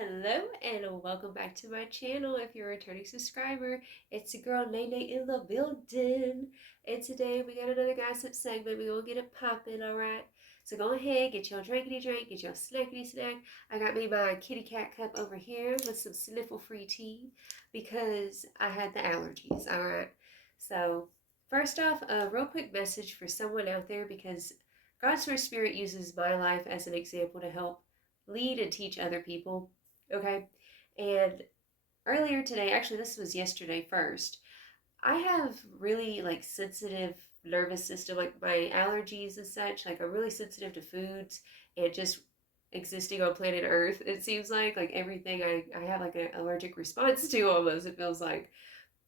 Hello and welcome back to my channel. If you're a returning subscriber, it's your girl Nene in the building. And today we got another gossip segment. We gonna get it popping, alright? So go ahead, get your drinkity drink, get your snackity snack. I got me my kitty cat cup over here with some sniffle free tea because I had the allergies, alright? So first off, a real quick message for someone out there because God's Source Spirit uses my life as an example to help lead and teach other people. Okay. And earlier today, actually, this was yesterday first, I have really like sensitive nervous system, like my allergies and such. Like, I'm really sensitive to foods and just existing on planet Earth. It seems like everything I have like an allergic response to almost, it feels like.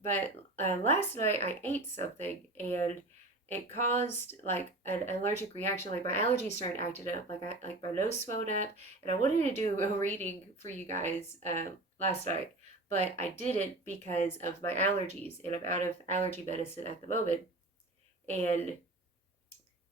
But last night I ate something and it caused like an allergic reaction. Like my allergies started acting up. Like my nose swelled up, and I wanted to do a reading for you guys last night, but I didn't because of my allergies, and I'm out of allergy medicine at the moment. And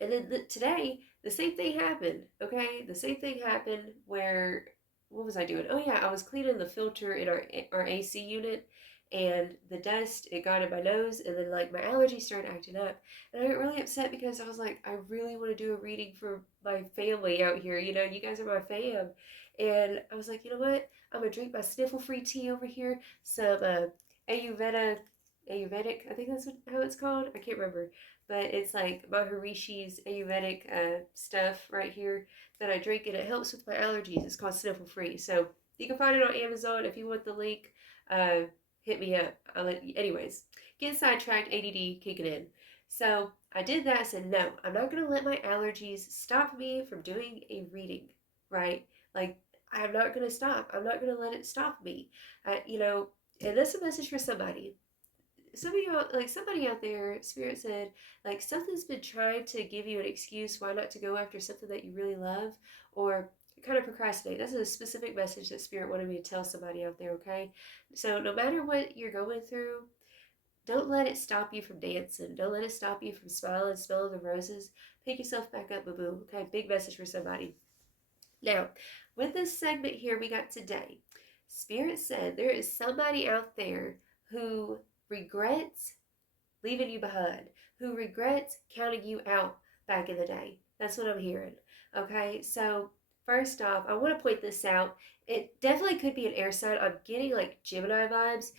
today the same thing happened. Okay, the same thing happened where what was I doing? Oh yeah, I was cleaning the filter in our AC unit, and the dust it got in my nose, and then like my allergies started acting up, and I got really upset because I was like, I really want to do a reading for my family out here. You know, you guys are my fam, and I was like, you know what? I'm gonna drink my sniffle free tea over here, some Ayurveda, Ayurvedic. I think that's how it's called. I can't remember, but it's like Maharishi's Ayurvedic stuff right here that I drink, and it helps with my allergies. It's called Sniffle Free. So you can find it on Amazon. If you want the link, uh, hit me up. I'll let you, anyways, get sidetracked, ADD kicking in. So I did that. I said, no, I'm not going to let my allergies stop me from doing a reading, right? Like, I'm not going to stop. I'm not going to let it stop me. And that's a message for somebody. Somebody out there, Spirit said, like something's been trying to give you an excuse why not to go after something that you really love, or kind of procrastinate. That's a specific message that Spirit wanted me to tell somebody out there, okay? So no matter what you're going through, don't let it stop you from dancing. Don't let it stop you from smiling, smelling the roses. Pick yourself back up, boo boo. Okay, big message for somebody. Now, with this segment here we got today, Spirit said there is somebody out there who regrets leaving you behind, who regrets counting you out back in the day. That's what I'm hearing. Okay, so first off, I want to point this out. It definitely could be an air sign. I'm getting like Gemini vibes.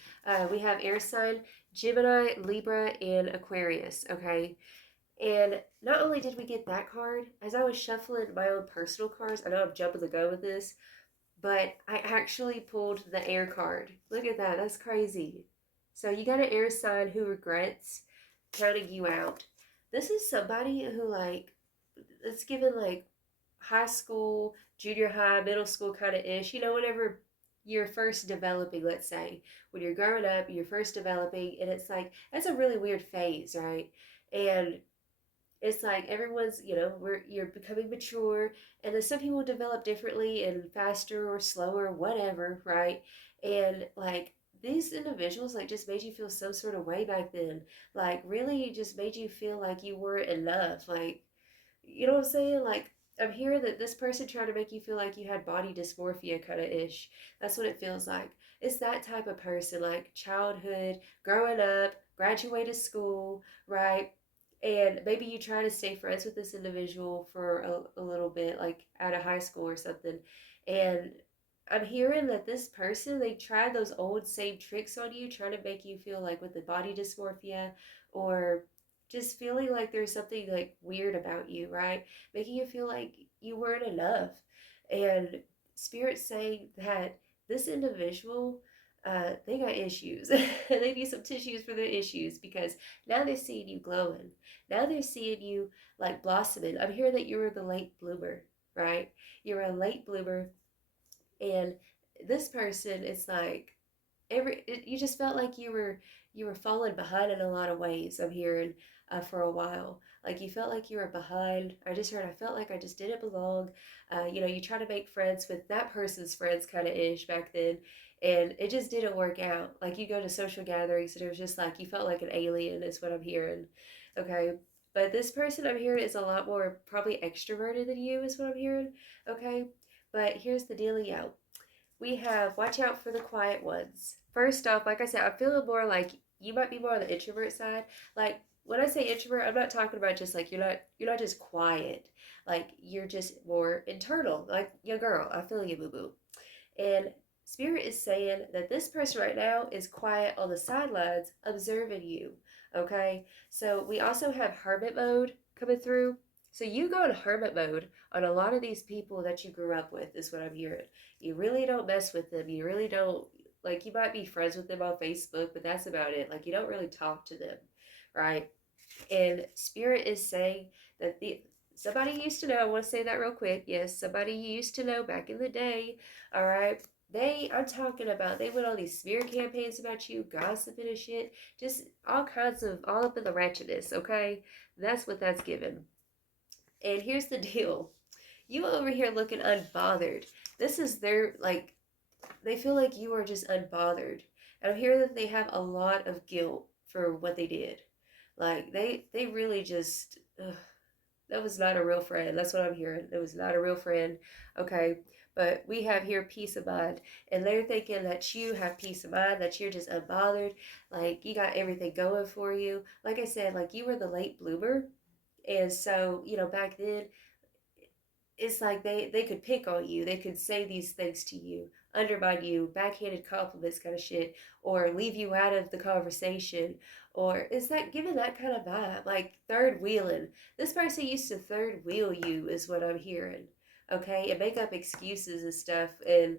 We have air sign, Gemini, Libra, and Aquarius. Okay, and not only did we get that card, as I was shuffling my own personal cards, I know I'm jumping the gun with this, but I actually pulled the air card. Look at that. That's crazy. So you got an air sign who regrets counting you out. This is somebody who like it's given like high school, junior high, middle school kind of ish. You know, whenever you're first developing, let's say, when you're growing up, you're first developing, and it's like that's a really weird phase, right? And it's like everyone's, you're becoming mature, and then some people develop differently and faster or slower, whatever, right? And like these individuals like just made you feel some sort of way back then, like really just made you feel like you weren't enough, like, you know what I'm saying? Like, I'm hearing that this person tried to make you feel like you had body dysmorphia kind of ish. That's what it feels like. It's that type of person, like childhood, growing up, graduated school, right? And maybe you try to stay friends with this individual for a little bit, like out of high school or something. And I'm hearing that this person, they tried those old same tricks on you, trying to make you feel like with the body dysmorphia, or just feeling like there's something like weird about you, right? Making you feel like you weren't enough. And Spirit's saying that this individual, they got issues. They need some tissues for their issues because now they're seeing you glowing. Now they're seeing you like blossoming. I'm hearing that you were the late bloomer, right? You're a late bloomer, and this person, it's like you just felt like you were falling behind in a lot of ways. I'm hearing for a while, like you felt like you were behind. I felt like I just didn't belong. You try to make friends with that person's friends kind of ish back then, and it just didn't work out. Like you go to social gatherings and it was just like you felt like an alien is what I'm hearing. Okay, but this person I'm hearing is a lot more probably extroverted than you is what I'm hearing. Okay, but here's the dealio. we have watch out for the quiet ones. First off, like I said, I'm feeling more like you might be more on the introvert side. Like when I say introvert, I'm not talking about just like you're not just quiet. Like you're just more internal. Like your girl, I feel you, boo boo. And Spirit is saying that this person right now is quiet on the sidelines, observing you. Okay? So we also have hermit mode coming through. So you go in hermit mode on a lot of these people that you grew up with, is what I'm hearing. You really don't mess with them. You really don't, like, you might be friends with them on Facebook, but that's about it. Like, you don't really talk to them, right? And Spirit is saying that somebody you used to know, I want to say that real quick. Yes, somebody you used to know back in the day, all right? I'm talking about, they went on these smear campaigns about you, gossiping and shit, just all kinds of, all up in the ratchetness, okay? That's what that's given. And here's the deal. You over here looking unbothered. This is their, like, they feel like you are just unbothered. And I'm hearing that they have a lot of guilt for what they did. Like they really just that was not a real friend. That's what I'm hearing. It was not a real friend. Okay. But we have here peace of mind. And they're thinking that you have peace of mind, that you're just unbothered. Like you got everything going for you. Like I said, like you were the late bloomer. And so, back then it's like they could pick on you. They could say these things to you, undermine you, backhanded compliments kind of shit, or leave you out of the conversation. Or is that giving that kind of vibe? Like third wheeling. This person used to third wheel you is what I'm hearing. Okay? And make up excuses and stuff and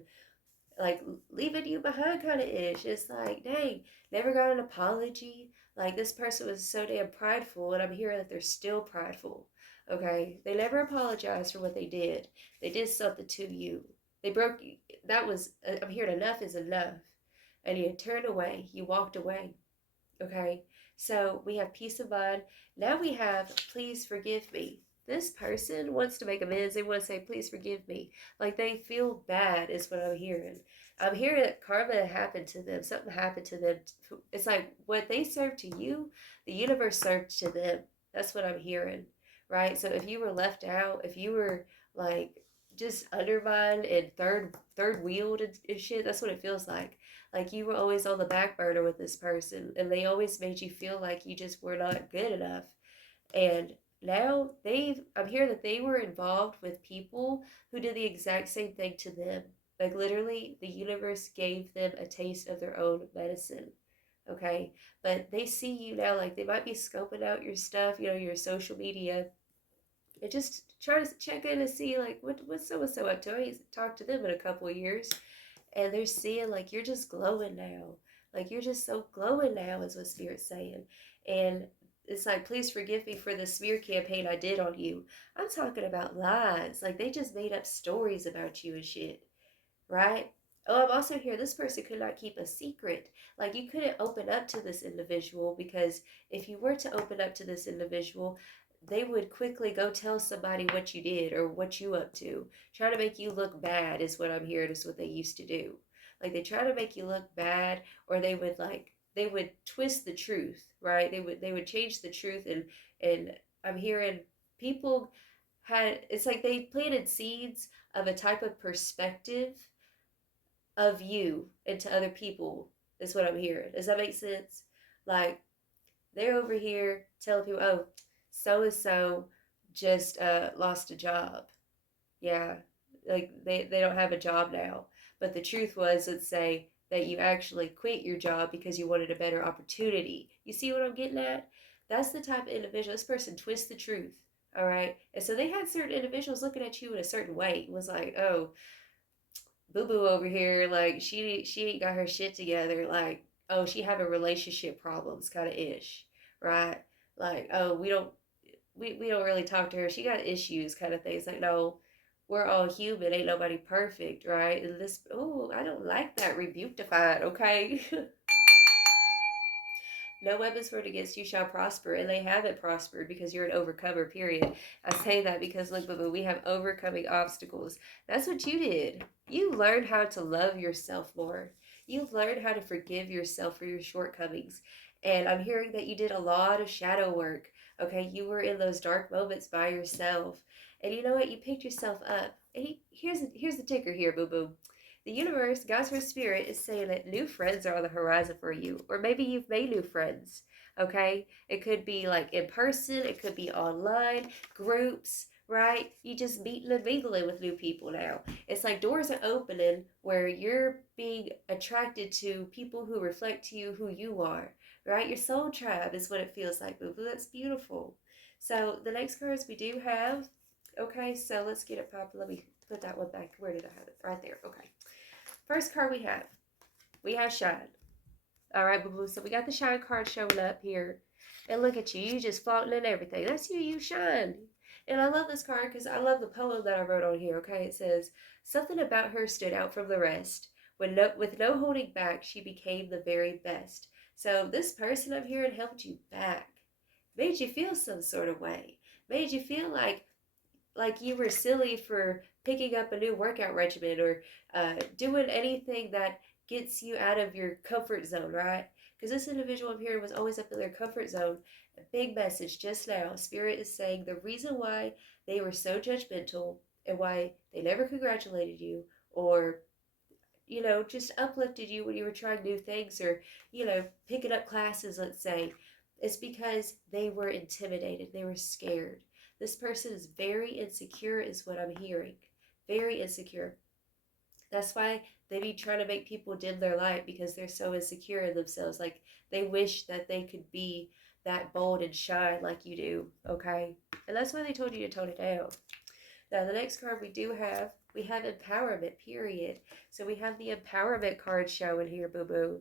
like leaving you behind kind of ish. It's like, dang, never got an apology. Like this person was so damn prideful, and I'm hearing that they're still prideful. Okay, they never apologized for what they did. They did something to you. They broke you. That was, I'm hearing enough is enough, and you turned away. You walked away. Okay, so we have peace of mind. Now we have please forgive me. This person wants to make amends. They want to say, please forgive me. Like they feel bad, is what I'm hearing. I'm hearing that karma happened to them. Something happened to them. It's like what they served to you, the universe served to them. That's what I'm hearing, right? So if you were left out, if you were like just undermined and third wheeled and shit, that's what it feels like you were always on the back burner with this person and they always made you feel like you just were not good enough. And now I'm hearing that they were involved with people who did the exact same thing to them. Like literally the universe gave them a taste of their own medicine. Okay, but they see you now, like they might be scoping out your stuff, your social media, and just trying to check in and see like what's so and so up to. I ain't talked to them in a couple of years, and they're seeing like you're just glowing now. Like you're just so glowing now, is what Spirit's saying. And it's like, please forgive me for the smear campaign I did on you. I'm talking about lies. Like they just made up stories about you and shit, right? Oh, I'm also here. This person could not keep a secret. Like you couldn't open up to this individual because if you were to open up to this individual, they would quickly go tell somebody what you did or what you up to. Try to make you look bad is what I'm hearing is what they used to do. Like they try to make you look bad, or they would twist the truth, right? They would change the truth, and I'm hearing people it's like they planted seeds of a type of perspective of you into other people is what I'm hearing. Does that make sense? Like they're over here telling people, oh, so and so just lost a job. Yeah, like they don't have a job now. But the truth was, let's say that you actually quit your job because you wanted a better opportunity. You see what I'm getting at? That's the type of individual. This person twists the truth. All right. And so they had certain individuals looking at you in a certain way. It was like, oh, boo boo over here, like she ain't got her shit together. Like, oh, she having relationship problems, kind of ish, right? Like, oh, we don't really talk to her. She got issues, kind of things. Like, no, we're all human. Ain't nobody perfect, right? And this, oh, I don't like that rebuke-defied, okay? No weapons formed against you shall prosper, and they haven't prospered because you're an overcomer, period. I say that because, look, Boo, we have overcoming obstacles. That's what you did. You learned how to love yourself more. You learned how to forgive yourself for your shortcomings. And I'm hearing that you did a lot of shadow work. Okay, you were in those dark moments by yourself. And you know what? You picked yourself up. And here's the ticker here, Boo Boo. The universe, God's first spirit, is saying that new friends are on the horizon for you. Or maybe you've made new friends. Okay? It could be like in person, it could be online, groups, right? You just meeting and mingling with new people now. It's like doors are opening where you're being attracted to people who reflect to you who you are, right? Your soul tribe is what it feels like, boo boo. That's beautiful. So the next cards we do have, okay, so let's get it popping. Let me put that one back. Where did I have it? Right there. Okay. First card we have Shine. All right, boo boo. So we got the Shine card showing up here. And look at you. You just flaunting and everything. That's you. You shine. And I love this card because I love the poem that I wrote on here. Okay, it says, something about her stood out from the rest. With no holding back, she became the very best. So this person I'm hearing helped you back. Made you feel some sort of way. Made you feel like you were silly for picking up a new workout regimen or doing anything that gets you out of your comfort zone, right? Because this individual I'm hearing was always up in their comfort zone. A big message just now. Spirit is saying the reason why they were so judgmental and why they never congratulated you or just uplifted you when you were trying new things or, picking up classes, let's say, it's because they were intimidated. They were scared. This person is very insecure, is what I'm hearing. Very insecure. That's why they be trying to make people dim their light because they're so insecure in themselves. Like they wish that they could be that bold and shine like you do, okay? And that's why they told you to tone it down. Now, the next card we have empowerment, period. So we have the empowerment card showing here, boo boo.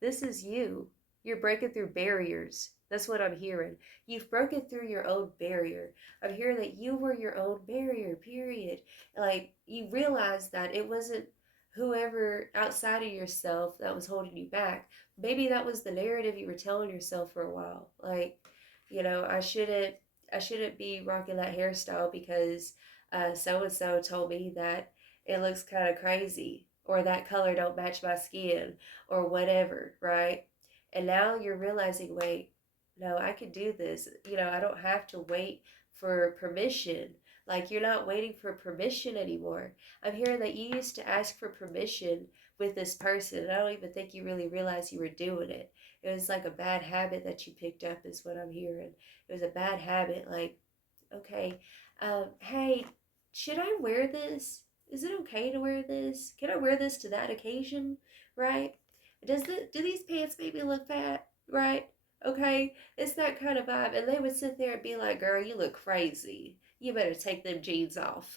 This is you. You're breaking through barriers. That's what I'm hearing. You've broken through your own barrier. I'm hearing that you were your own barrier, period. Like, you realized that it wasn't whoever outside of yourself that was holding you back. Maybe that was the narrative you were telling yourself for a while. Like, I shouldn't be rocking that hairstyle because so and so told me that it looks kind of crazy or that color don't match my skin or whatever, right? And now you're realizing, wait, no, I can do this. I don't have to wait for permission. Like you're not waiting for permission anymore. I'm hearing that you used to ask for permission with this person, and I don't even think you really realized you were doing it. It was like a bad habit that you picked up, is what I'm hearing. It was a bad habit. Like, okay, hey, should I wear this? Is it okay to wear this? Can I wear this to that occasion? Right? Do these pants make me look fat? Right? Okay, it's that kind of vibe. And they would sit there and be like, "Girl, you look crazy. You better take them jeans off."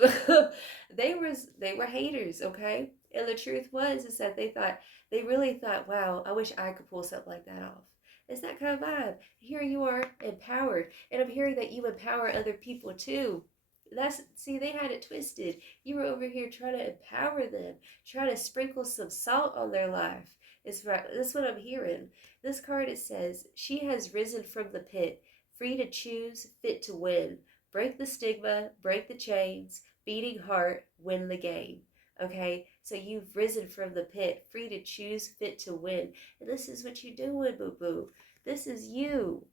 They were haters, okay? And the truth was is that they really thought, "Wow, I wish I could pull something like that off." It's that kind of vibe. Here you are, empowered, and I'm hearing that you empower other people too. They had it twisted. You were over here trying to empower them, trying to sprinkle some salt on their life. It's right. That's what I'm hearing. This card, it says, she has risen from the pit, free to choose, fit to win. Break the stigma, break the chains, beating heart, win the game. Okay, so you've risen from the pit, free to choose, fit to win. And this is what you're doing, boo boo. This is you.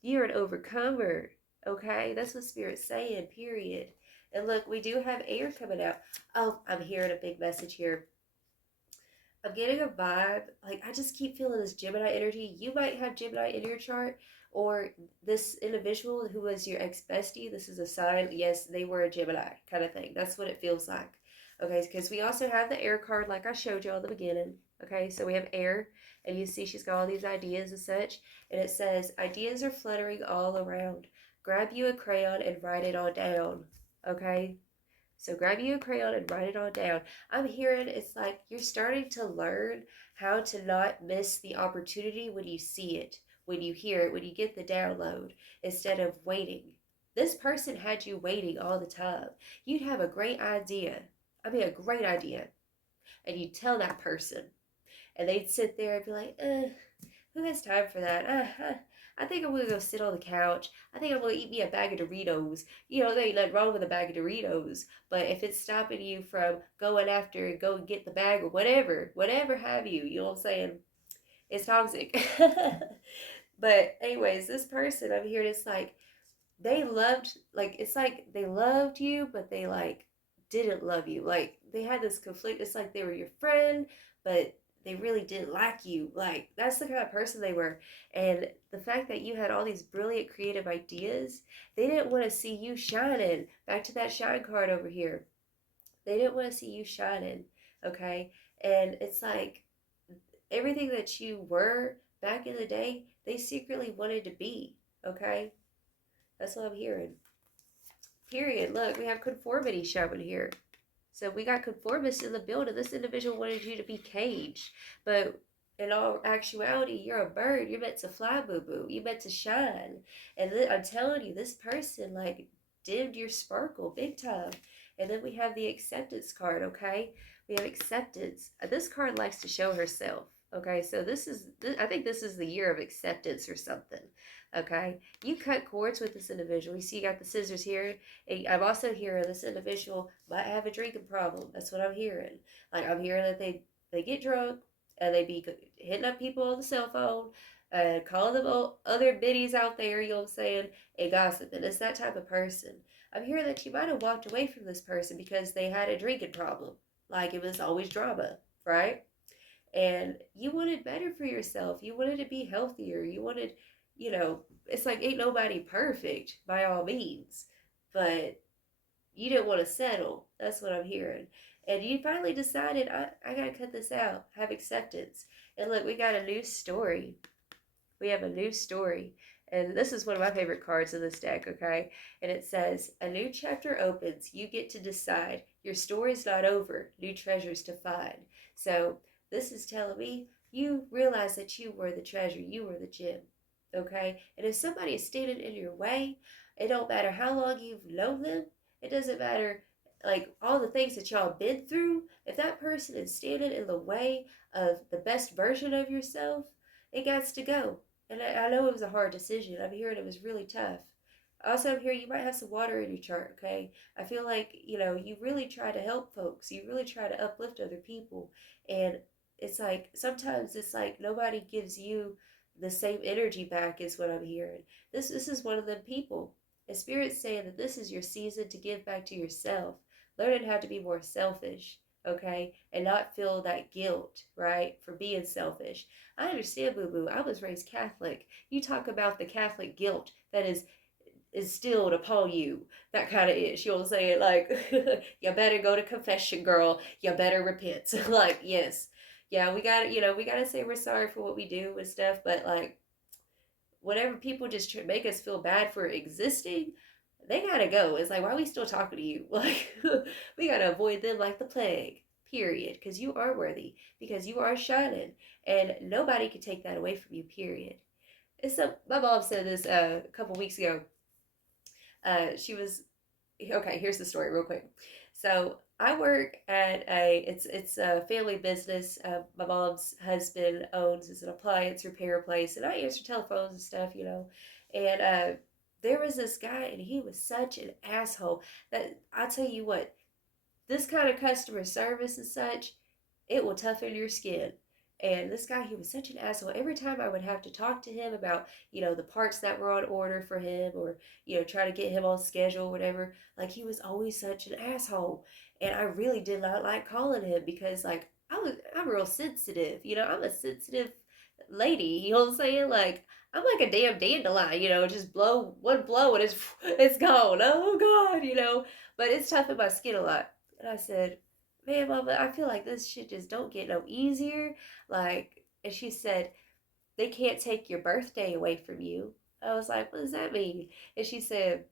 You're an overcomer. Okay, that's what Spirit's saying, period. And look, we do have air coming out. Oh, I'm hearing a big message here. I'm getting a vibe. Like, I just keep feeling this Gemini energy. You might have Gemini in your chart, or this individual who was your ex bestie. This is a sign. Yes, they were a Gemini kind of thing. That's what it feels like. Okay, because we also have the air card, like I showed you at the beginning. Okay, so we have air, and you see she's got all these ideas and such. And it says, ideas are fluttering all around. Grab you a crayon and write it all down. Okay, so grab you a crayon and write it all down. I'm hearing it's like you're starting to learn how to not miss the opportunity when you see it, when you hear it, when you get the download, instead of waiting. This person had you waiting all the time. You'd have a great idea. I mean, a great idea. And you'd tell that person. And they'd sit there and be like, who has time for that? I think I'm gonna go sit on the couch. I think I'm gonna eat me a bag of Doritos. There ain't nothing wrong with a bag of Doritos, but if it's stopping you from going after and go and get the bag or whatever have you, you know what I'm saying? It's toxic. But anyways, this person I'm hearing, it's like they loved, like it's like they loved you, but they like didn't love you. Like, they had this conflict. It's like they were your friend, but they really didn't like you. Like, that's the kind of person they were. And the fact that you had all these brilliant creative ideas, they didn't want to see you shining. Back to that shine card over here. They didn't want to see you shining, okay? And it's like everything that you were back in the day, they secretly wanted to be, okay? That's what I'm hearing. Period. Look, we have conformity showing here. So we got conformists in the building. This individual wanted you to be caged. But in all actuality, you're a bird. You're meant to fly, boo-boo. You're meant to shine. And I'm telling you, this person, like, dimmed your sparkle big time. And then we have the acceptance card, okay? We have acceptance. This card likes to show herself. Okay, so I think this is the year of acceptance or something. Okay, you cut cords with this individual. You see, you got the scissors here. And I'm also hearing this individual might have a drinking problem. That's what I'm hearing. Like, I'm hearing that they get drunk and they be hitting up people on the cell phone, calling them other biddies out there, you know what I'm saying, and gossiping. It's that type of person. I'm hearing that you might have walked away from this person because they had a drinking problem. Like, it was always drama, right? And you wanted better for yourself. You wanted to be healthier. You wanted, it's like ain't nobody perfect by all means, but you didn't want to settle. That's what I'm hearing. And you finally decided, I got to cut this out, have acceptance. And look, we got a new story. We have a new story. And this is one of my favorite cards in this deck, okay? And it says, a new chapter opens. You get to decide. Your story's not over. New treasures to find. So this is telling me you realize that you were the treasure. You were the gem, okay? And if somebody is standing in your way, it don't matter how long you've known them. It doesn't matter, like, all the things that y'all been through. If that person is standing in the way of the best version of yourself, it got to go. And I know it was a hard decision. I'm hearing it was really tough. Also, I'm hearing you might have some water in your chart, okay? I feel like, you really try to help folks. You really try to uplift other people. And it's like, sometimes it's like nobody gives you the same energy back is what I'm hearing. This is one of them people. And Spirit's saying that this is your season to give back to yourself. Learning how to be more selfish, okay? And not feel that guilt, right? For being selfish. I understand, boo-boo. I was raised Catholic. You talk about the Catholic guilt that is instilled upon you, that kind of ish, you know what I'm saying? Like, you better go to confession, girl. You better repent. Like, yes. Yeah, we gotta say we're sorry for what we do and stuff, but like, whenever people just make us feel bad for existing, they gotta go. It's like, why are we still talking to you? Like, we gotta avoid them like the plague, period. Because you are worthy, because you are shining, and nobody can take that away from you, period. And so, my mom said this a couple weeks ago. She was okay. Here's the story, real quick. So I work at it's a family business. My mom's husband owns an appliance repair place, and I answer telephones and stuff, And there was this guy, and he was such an asshole that I tell you what, this kind of customer service and such, it will toughen your skin. And this guy, he was such an asshole. Every time I would have to talk to him about, the parts that were on order for him, or, try to get him on schedule, whatever, like, he was always such an asshole. And I really did not like calling him because, like, I'm real sensitive. I'm a sensitive lady. You know what I'm saying? Like, I'm like a damn dandelion, just blow one blow and it's gone. Oh God. But it's tough in my skin a lot. And I said, man, mama, I feel like this shit just don't get no easier. Like, and she said, they can't take your birthday away from you. I was like, what does that mean? And she said,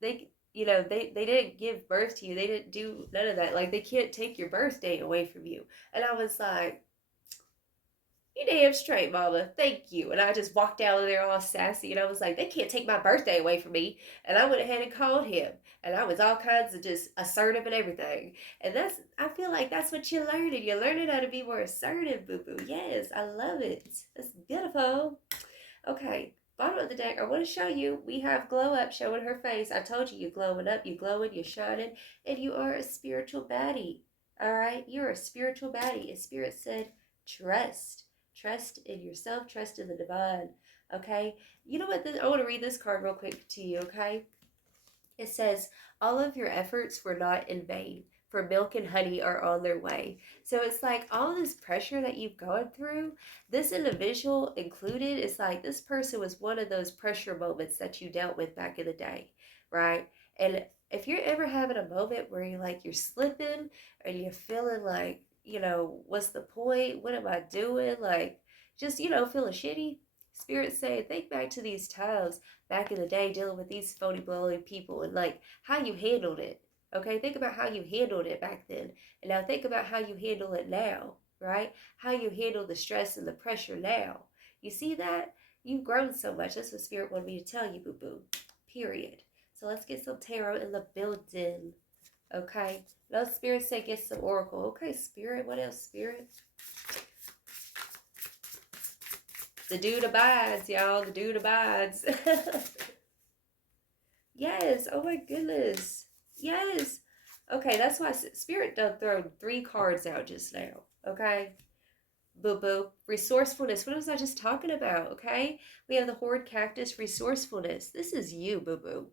they didn't give birth to you. They didn't do none of that. Like, they can't take your birthday away from you. And I was like, you damn straight, mama. Thank you. And I just walked out of there all sassy, and I was like, they can't take my birthday away from me. And I went ahead and called him. And I was all kinds of just assertive and everything. And I feel like that's what you're learning. You're learning how to be more assertive, boo-boo. Yes, I love it. It's beautiful. Okay, bottom of the deck, I want to show you, we have glow up showing her face. I told you, you're glowing up, you're glowing, you're shining, and you are a spiritual baddie. All right, you're a spiritual baddie. And Spirit said, trust. Trust in yourself, trust in the divine, okay? You know what? I want to read this card real quick to you, okay? It says, all of your efforts were not in vain, for milk and honey are on their way. So it's like all this pressure that you've gone through, this individual included, it's like this person was one of those pressure moments that you dealt with back in the day, right? And if you're ever having a moment where you're like, you're slipping and you're feeling like, what's the point? What am I doing? Like, just, feeling shitty. Spirit saying, think back to these times back in the day dealing with these phony blowing people and like how you handled it. Okay, think about how you handled it back then, and now think about how you handle it now, right? How you handle the stress and the pressure now. You see that? You've grown so much. That's what Spirit wanted me to tell you, boo boo. Period. So let's get some tarot in the building. Okay. No, Spirit say get some oracle. Okay, Spirit. What else, Spirit? The dude abides, y'all. The dude abides. Yes. Oh my goodness. Yes. Okay, that's why Spirit done thrown 3 cards out just now. Okay. Boo boo. Resourcefulness. What was I just talking about? Okay. We have the Horde Cactus Resourcefulness. This is you, boo boo.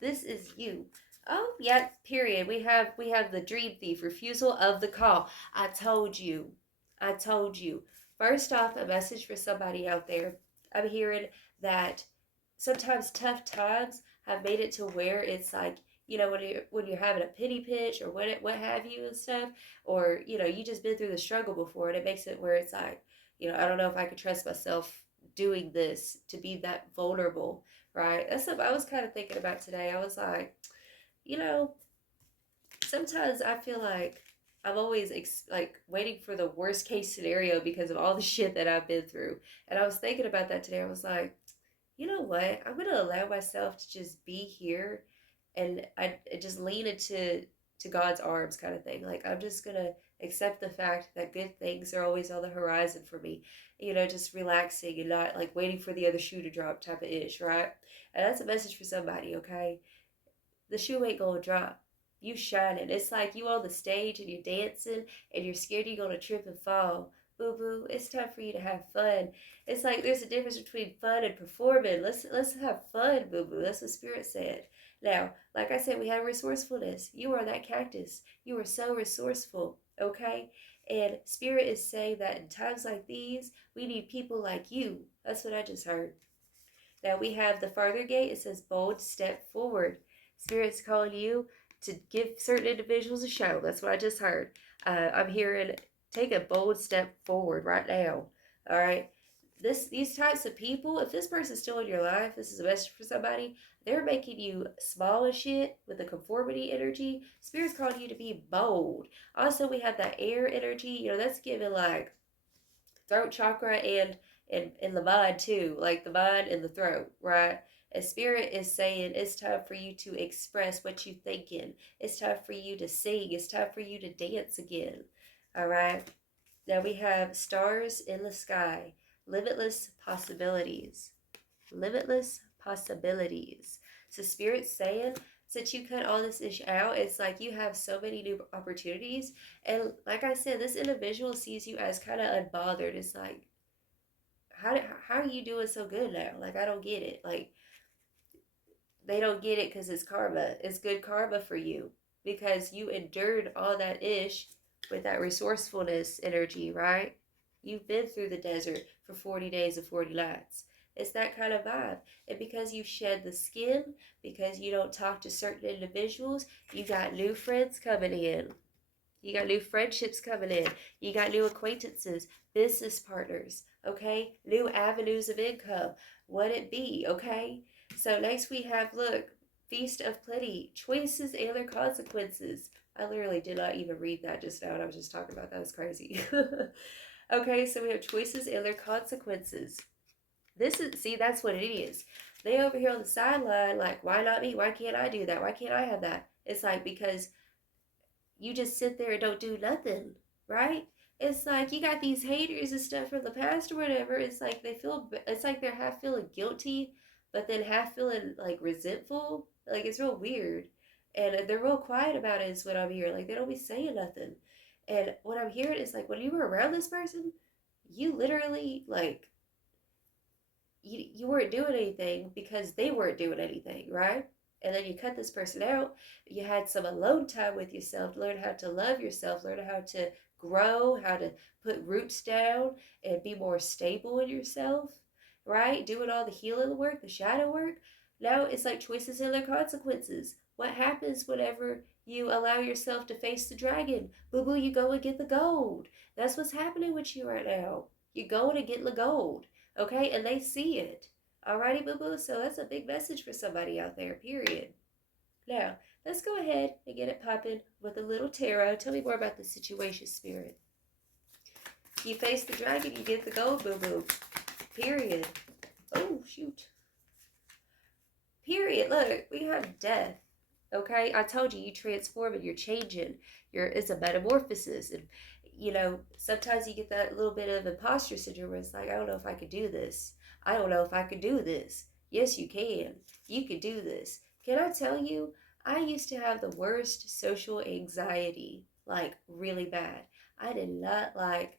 This is you. Oh yeah. Period. We have the Dream Thief. Refusal of the call. I told you. I told you. First off, a message for somebody out there. I'm hearing that sometimes tough times have made it to where it's like, when you're having a pity pitch or what have you and stuff, or you just been through the struggle before, and it makes it where it's like, I don't know if I could trust myself doing this to be that vulnerable, right? That's something I was kind of thinking about today. I was like, you know sometimes I feel like I'm always like waiting for the worst case scenario because of all the shit that I've been through. And I was thinking about that today. I was like, you know what? I'm gonna allow myself to just be here, and I just lean into God's arms, kind of thing. Like I'm just gonna accept the fact that good things are always on the horizon for me. Just relaxing and not like waiting for the other shoe to drop type of ish, right? And that's a message for somebody, okay? The shoe ain't gonna drop. You shining. It's like you on the stage and you're dancing and you're scared you're gonna trip and fall. Boo boo, it's time for you to have fun. It's like there's a difference between fun and performing. Let's have fun, boo boo. That's what Spirit said. Now, like I said, we have resourcefulness. You are that cactus. You are so resourceful, okay? And Spirit is saying that in times like these, we need people like you. That's what I just heard. Now we have the farther gate. It says bold step forward. Spirit's calling you to give certain individuals a show. That's what I just heard. I'm hearing take a bold step forward right now. All right. These types of people, if this person's still in your life, this is a message for somebody. They're making you small as shit with the conformity energy. Spirit's calling you to be bold. Also, we have that air energy. That's giving like throat chakra and the mind too, like the mind and the throat, right? And Spirit is saying it's time for you to express what you thinking. It's time for you to sing. It's time for you to dance again. All right. Now we have stars in the sky, limitless possibilities, limitless possibilities. So Spirit's saying, since you cut all this ish out, it's like you have so many new opportunities. And like I said, this individual sees you as kind of unbothered. It's like, how are you doing so good now? Like, I don't get it. Like, they don't get it because it's karma. It's good karma for you because you endured all that ish with that resourcefulness energy, right? You've been through the desert for 40 days and 40 nights. It's that kind of vibe. And because you shed the skin, because you don't talk to certain individuals, you got new friends coming in. You got new friendships coming in. You got new acquaintances, business partners, okay? New avenues of income. What it be, okay? So next we have, look, Feast of Plenty, choices and their consequences. I literally did not even read that just now, and I was just talking about that. It's crazy. Okay, so we have choices and their consequences. That's what it is. They over here on the sideline, like, why not me? Why can't I do that? Why can't I have that? It's like, because you just sit there and don't do nothing, right? It's like you got these haters and stuff from the past or whatever. It's like it's like they're half feeling guilty, but then half feeling like resentful. Like it's real weird. And they're real quiet about it, is what I'm hearing. Like they don't be saying nothing. And what I'm hearing is like when you were around this person, you literally like you weren't doing anything because they weren't doing anything, right? And then you cut this person out. You had some alone time with yourself, learn how to love yourself, learn how to grow, how to put roots down and be more stable in yourself, right? Doing all the healing work, the shadow work. Now it's like choices and their consequences. What happens whenever you allow yourself to face the dragon? Boo boo, you go and get the gold. That's what's happening with you right now. You're going to get the gold, okay? And they see it. Alrighty, boo boo. So that's a big message for somebody out there, period. Now, let's go ahead and get it popping with a little tarot. Tell me more about the situation, Spirit. You face the dragon, you get the gold, boo boo. Period. Oh, shoot. Period. Look, we have death. Okay, I told you, you transform and you're changing. It's a metamorphosis, and sometimes you get that little bit of imposter syndrome where it's like, I don't know if I could do this. I don't know if I could do this. Yes, you can. You could do this. Can I tell you? I used to have the worst social anxiety, like really bad. I did not like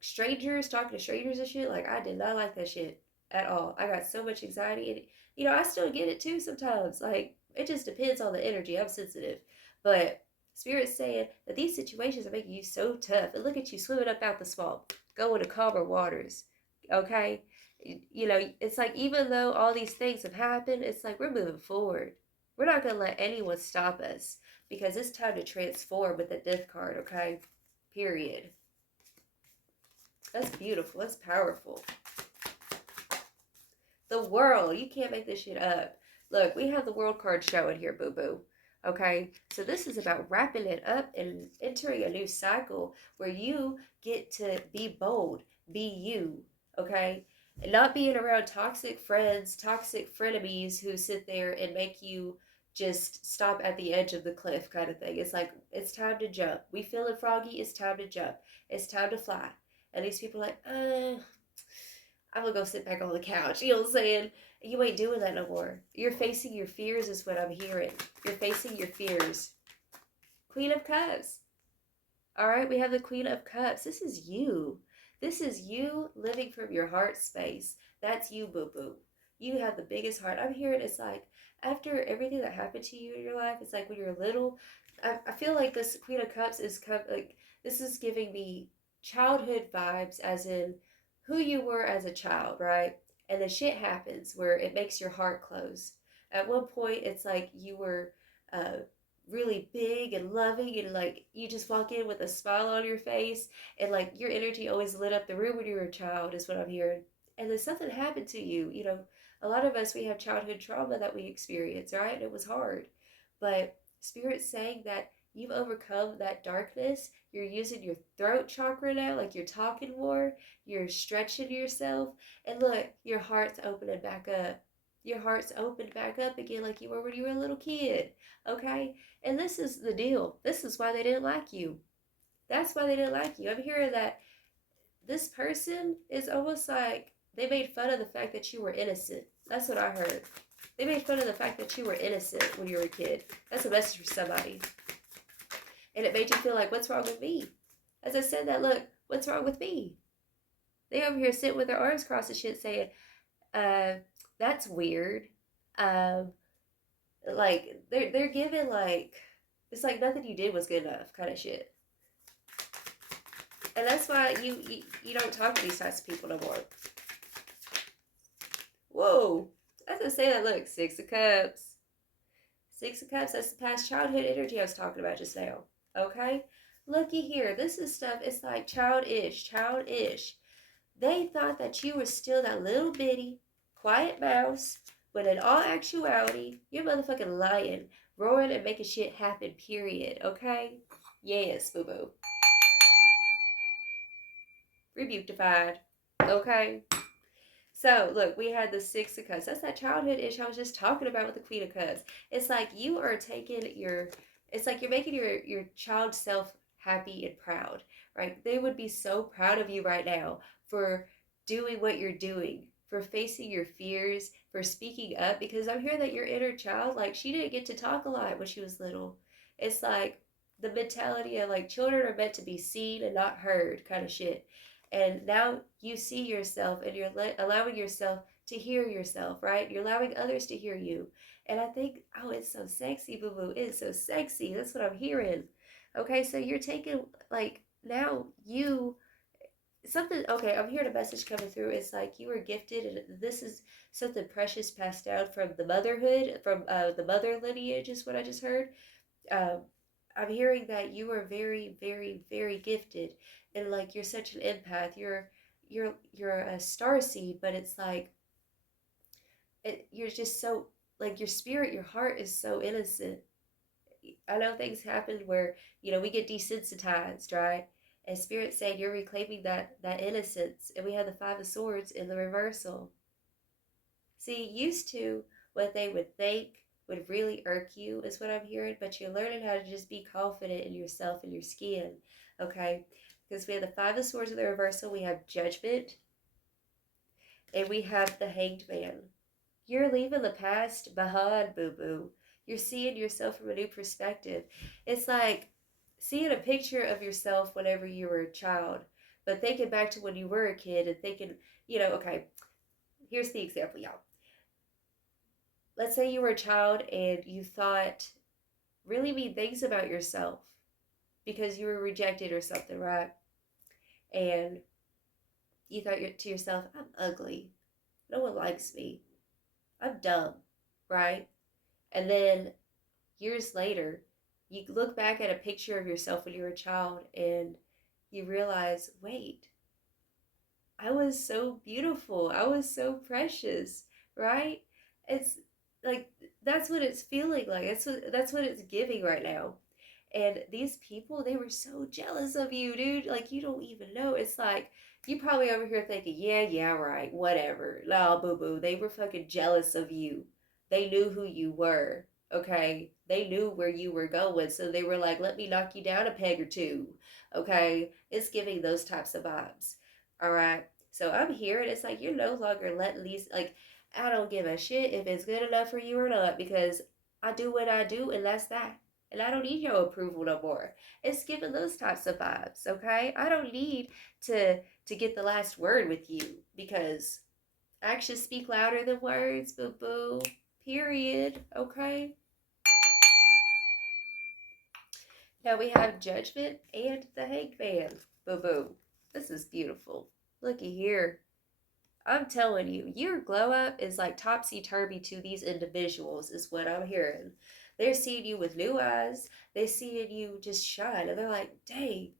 strangers, talking to strangers and shit. Like I did not like that shit at all. I got so much anxiety, and I still get it too sometimes. Like it just depends on the energy. I'm sensitive, but Spirit's saying that these situations are making you so tough. And look at you swimming up out the swamp, going to calmer waters. Okay, it's like even though all these things have happened, it's like we're moving forward. We're not gonna let anyone stop us because it's time to transform with the death card. Okay, period. That's beautiful. That's powerful. The world. You can't make this shit up. Look, we have the world card showing here, boo boo. Okay, so this is about wrapping it up and entering a new cycle where you get to be bold, be you, okay? And not being around toxic friends, toxic frenemies who sit there and make you just stop at the edge of the cliff kind of thing. It's like, it's time to jump. We feeling froggy, it's time to jump. It's time to fly. And these people are like, I'm gonna go sit back on the couch. You know what I'm saying? You ain't doing that no more. You're facing your fears, is what I'm hearing. You're facing your fears. Queen of Cups. All right, we have the Queen of Cups. This is you. This is you living from your heart space. That's you, boo boo. You have the biggest heart. I'm hearing it's like after everything that happened to you in your life, it's like when you're little. I feel like this Queen of Cups is kind of like this is giving me childhood vibes, as in who you were as a child, right? And the shit happens where it makes your heart close. At one point, it's like you were really big and loving, and like you just walk in with a smile on your face, and like your energy always lit up the room when you were a child, is what I'm hearing. And then something happened to you. A lot of us, we have childhood trauma that we experience, right? And it was hard. But Spirit's saying that you've overcome that darkness. You're using your throat chakra now, like you're talking more, you're stretching yourself, and look, your heart's opening back up. Your heart's opened back up again like you were when you were a little kid, okay? And this is the deal. This is why they didn't like you. That's why they didn't like you. I'm hearing that this person is almost like they made fun of the fact that you were innocent. That's what I heard. They made fun of the fact that you were innocent when you were a kid. That's a message for somebody. And it made you feel like, what's wrong with me? As I said that, look, what's wrong with me? They over here sitting with their arms crossed and shit saying, that's weird. Like they're giving like it's like nothing you did was good enough kind of shit. And that's why you don't talk to these types of people no more. Whoa. As I say that, look, Six of Cups. Six of Cups, that's the past childhood energy I was talking about just now. Okay? Looky here. This is stuff, it's like childish. They thought that you were still that little bitty, quiet mouse, when in all actuality, you're motherfucking lying, roaring and making shit happen, period. Okay? Yes, boo-boo. Rebuktified. Okay? So, look, we had the Six of Cups. That's that childhood issue I was just talking about with the Queen of Cups. It's like you are taking it's like you're making your child self happy and proud, right? They would be so proud of you right now for doing what you're doing, for facing your fears, for speaking up, because I'm hearing that your inner child, like, she didn't get to talk a lot when she was little. It's like the mentality of, like, children are meant to be seen and not heard kind of shit. And now you see yourself and you're allowing yourself to hear yourself, right? You're allowing others to hear you. And I think, oh, it's so sexy, boo boo. It's so sexy. That's what I'm hearing. Okay, so you're taking, like, now you, something, okay, I'm hearing a message coming through. It's like you were gifted, and this is something precious passed down from the motherhood, from the mother lineage, is what I just heard. Um, I'm hearing that you are very, very, very gifted, and like you're such an empath. You're a star seed, but it's like you're just so, like, your spirit, your heart is so innocent. I know things happen where we get desensitized, right? And spirit saying you're reclaiming that innocence, and we have the Five of Swords in the reversal. See, used to what they would think would really irk you is what I'm hearing, but you're learning how to just be confident in yourself and your skin, okay? Because we have the Five of Swords in the reversal, we have Judgment, and we have the Hanged Man. You're leaving the past behind, boo boo. You're seeing yourself from a new perspective. It's like seeing a picture of yourself whenever you were a child, but thinking back to when you were a kid and thinking, okay, here's the example, y'all. Let's say you were a child and you thought really mean things about yourself because you were rejected or something, right? And you thought to yourself, I'm ugly. No one likes me. I'm dumb, right? And then years later, you look back at a picture of yourself when you were a child and you realize, wait, I was so beautiful. I was so precious, right? It's like that's what it's feeling like. That's what it's giving right now. And these people, they were so jealous of you, dude. Like, you don't even know. It's like you probably over here thinking, yeah, yeah, right, whatever. No, boo boo. They were fucking jealous of you. They knew who you were. Okay, they knew where you were going, so they were like, let me knock you down a peg or two. Okay, it's giving those types of vibes. All right. So I'm here, and it's like you're no longer letting these, like, I don't give a shit if it's good enough for you or not, because I do what I do, and that's that. And I don't need your approval no more. It's giving those types of vibes, okay? I don't need to get the last word with you, because actions speak louder than words, boo boo. Period. Okay? Now we have Judgment and the Hangman. Boo boo. This is beautiful. Looky here. I'm telling you, your glow up is like topsy turvy to these individuals, is what I'm hearing. They're seeing you with new eyes. They're seeing you just shine. And they're like, dang.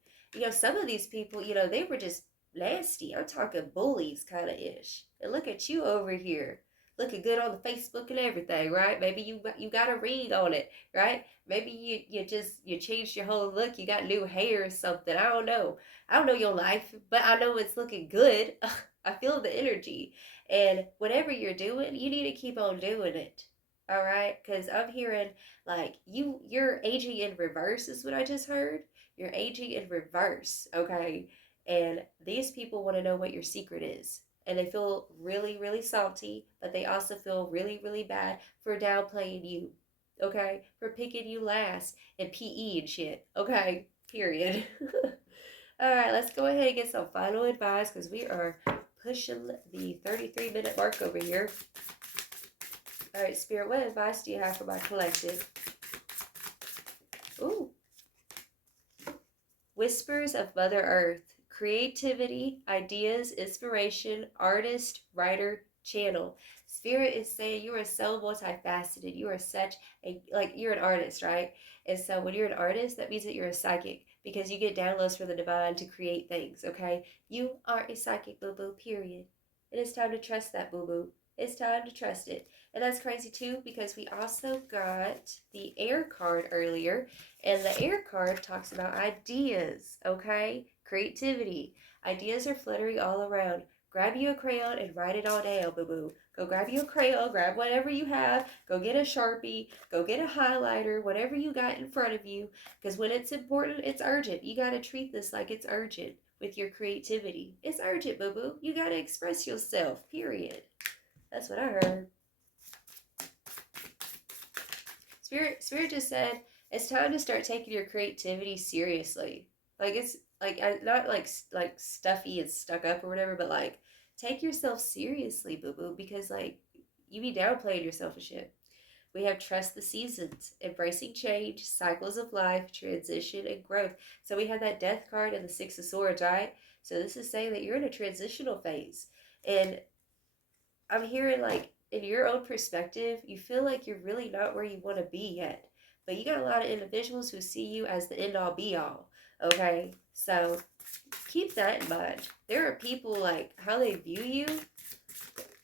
Some of these people, they were just nasty. I'm talking bullies kind of ish. And look at you over here. Looking good on the Facebook and everything, right? Maybe you got a ring on it, right? Maybe you changed your whole look. You got new hair or something. I don't know. I don't know your life, but I know it's looking good. I feel the energy. And whatever you're doing, you need to keep on doing it. All right? Because I'm hearing like you're aging in reverse, is what I just heard. You're aging in reverse, okay? And these people want to know what your secret is. And they feel really, really salty, but they also feel really, really bad for downplaying you, okay? For picking you last in PE and shit, okay? Period. All right, let's go ahead and get some final advice because we are pushing the 33-minute mark over here. All right, Spirit, what advice do you have for my collective? Ooh. Whispers of Mother Earth. Creativity, ideas, inspiration, artist, writer, channel. Spirit is saying you are so multifaceted. You are such you're an artist, right? And so when you're an artist, that means that you're a psychic, because you get downloads from the divine to create things, okay? You are a psychic, boo-boo, period. And it's time to trust that, boo-boo. It's time to trust it. And that's crazy, too, because we also got the air card earlier. And the air card talks about ideas, okay? Creativity. Ideas are fluttering all around. Grab you a crayon and write it all down, boo-boo. Go grab you a crayon, grab whatever you have, go get a Sharpie, go get a highlighter, whatever you got in front of you, because when it's important, it's urgent. You got to treat this like it's urgent with your creativity. It's urgent, boo-boo. You got to express yourself, period. That's what I heard. Spirit just said, it's time to start taking your creativity seriously. Like, it's like not like stuffy and stuck up or whatever, but like take yourself seriously, boo boo, because like you be downplaying yourself and shit. We have trust the seasons, embracing change, cycles of life, transition, and growth. So we have that death card and the Six of Swords, right? So this is saying that you're in a transitional phase. And I'm hearing like in your own perspective, you feel like you're really not where you want to be yet. But you got a lot of individuals who see you as the end all be all. Okay? So keep that in mind. There are people like how they view you,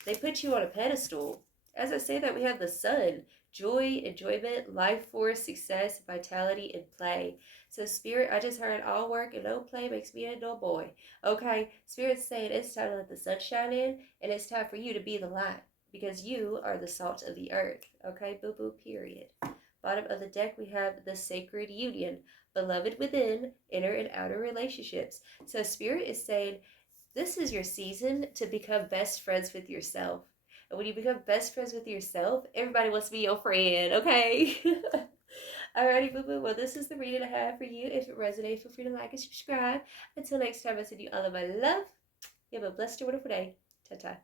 they put you on a pedestal. As I say that, we have the sun, joy, enjoyment, life force, success, vitality, and play. So, Spirit, I just heard all work and no play makes me a dull boy. Okay, Spirit's saying it's time to let the sun shine in, and it's time for you to be the light because you are the salt of the earth. Okay, boo boo, period. Bottom of the deck, we have the sacred union, beloved within, inner and outer relationships. So, Spirit is saying, this is your season to become best friends with yourself. And when you become best friends with yourself, everybody wants to be your friend, okay? Alrighty, boo boo. Well, this is the reading I have for you. If it resonates, feel free to like and subscribe. Until next time, I send you all of my love. You have a blessed and wonderful day. Ta ta.